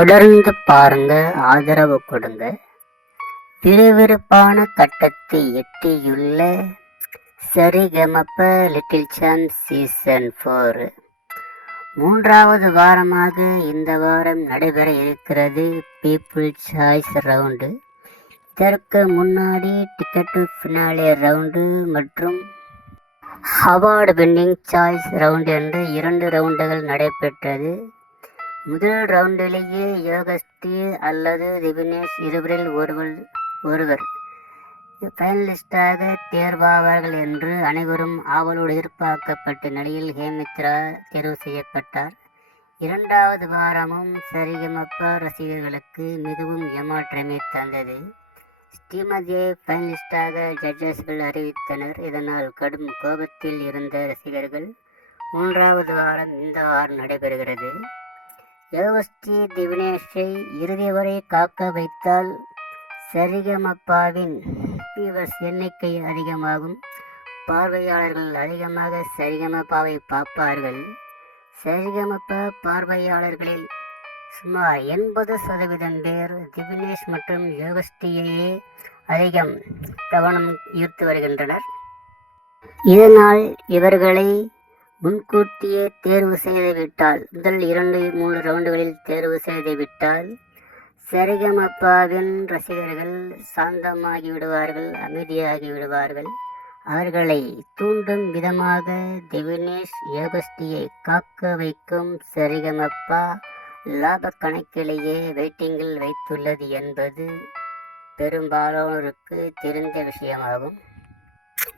தொடர்ந்து பாருங்க ஆதரவு கொடுங்க. விறுவிறுப்பான கட்டத்தை எட்டியுள்ள Saregamapa little champs season four மூன்றாவது வாரமாக இந்த வாரம் நடைபெற இருக்கிறது பீப்புள் சாய்ஸ் ரவுண்டு இதற்கு முன்னாடி டிக்கெட் ஃபினாலே ரவுண்டு மற்றும் அவார்டு வின்னிங் சாய்ஸ் ரவுண்டு என்று இரண்டு ரவுண்டுகள் நடைபெற்றது. முதல் ரவுண்டிலேயே யோகஸ்ரீ அல்லது திவினேஷ் இருவரில் ஒருவர் ஒருவர். ஃபைனலிஸ்டாக தேர்வாவார்கள் என்று அனைவரும் ஆவலோடு எதிர்பார்க்கப்பட்ட நிலையில் ஹேமித்ரா தேர்வு செய்யப்பட்டார். இரண்டாவது வாரமும் சரிகமப்ப ரசிகர்களுக்கு மிகவும் ஏமாற்றமே தந்தது. ஸ்ரீமதியை ஃபைனலிஸ்டாக ஜட்ஜஸ்கள் அறிவித்தனர். இதனால் கடும் கோபத்தில் இருந்த ரசிகர்கள் மூன்றாவது வாரம் இந்த வாரம் நடைபெறுகிறது. யோகஸ்ரீ திவினேஷை இறுதி வரை காக்க வைத்தால் சரிகமப்பாவின் வியூவர்ஸ் எண்ணிக்கை அதிகமாகும். பார்வையாளர்கள் அதிகமாக சரிகமப்பாவை பார்ப்பார்கள். சரிகமப்பா பார்வையாளர்களில் சுமார் எண்பது சதவீதம் பேர் திவினேஷ் மற்றும் யோகஸ்ரீயையே அதிகம் கவனம் ஈர்த்து வருகின்றனர். இதனால் இவர்களை முன்கூட்டியே தேர்வு செய்து விட்டால் முதல் இரண்டு மூன்று ரவுண்டுகளில் தேர்வு செய்து விட்டால் சரிகமப்பாவின் ரசிகர்கள் சாந்தமாகி விடுவார்கள் அமைதியாகி விடுவார்கள் அவர்களை தூண்டும் விதமாக திவினேஷ் யோகஸ்ரீயை காக்க வைக்கும் சரிகமப்பா லாப கணக்கிலேயே வெயிட்டிங்கில் வைத்துள்ளது என்பது பெரும்பாலோருக்கு தெரிந்த விஷயமாகும்.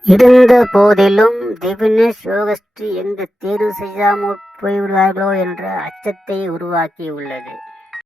இருந்த போதிலும் திவினேஷ் யோகஸ்ரீ எந்த தேர்வு செய்யாமல் போய்விடுவார்களோ என்ற அச்சத்தை உருவாக்கியுள்ளது.